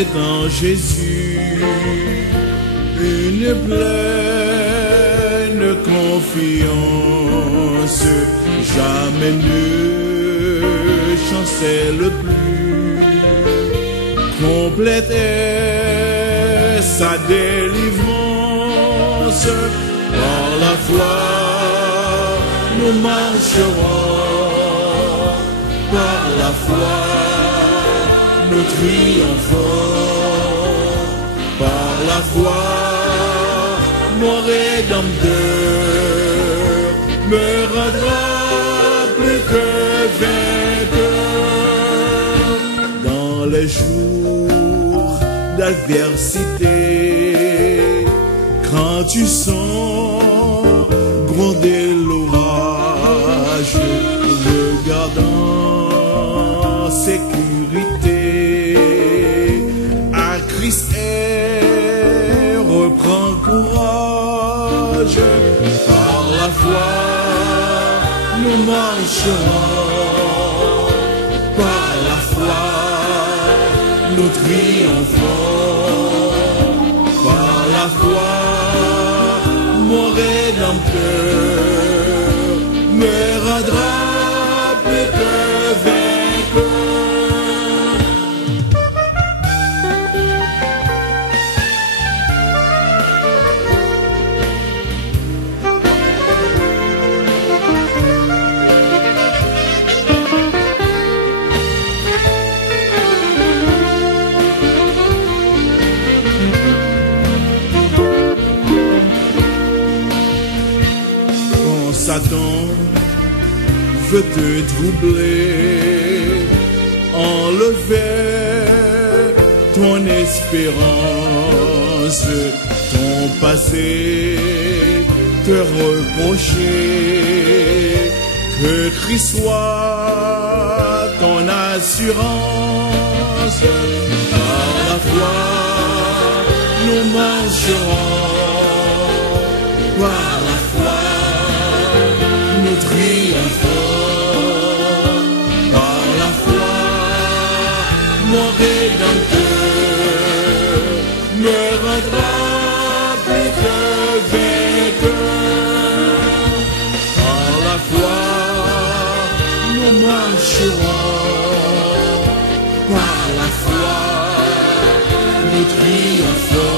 est en Jésus une pleine confiance, jamais ne chancelle plus. Complète est sa délivrance, par la foi nous marcherons, par la foi nous triomphons, par la foi mon Rédempteur me rendra plus que vainqueur. Dans les jours d'adversité, quand tu sens gronder l'orage, regarde en sécurité à Christ et reprends courage. Par la foi nous marcherons, par la foi nous triomphons, par la foi mon Rédempteur me rendra plus que vainqueur. Satan veut te troubler, enlever ton espérance, ton passé te reprocher, que Christ soit ton assurance. Par la foi nous marcherons, par la foi nous triomphons, par la foi mon Rédempteur me rendra plus que vainqueur. Par la foi nous marcherons, par la foi nous triomphons.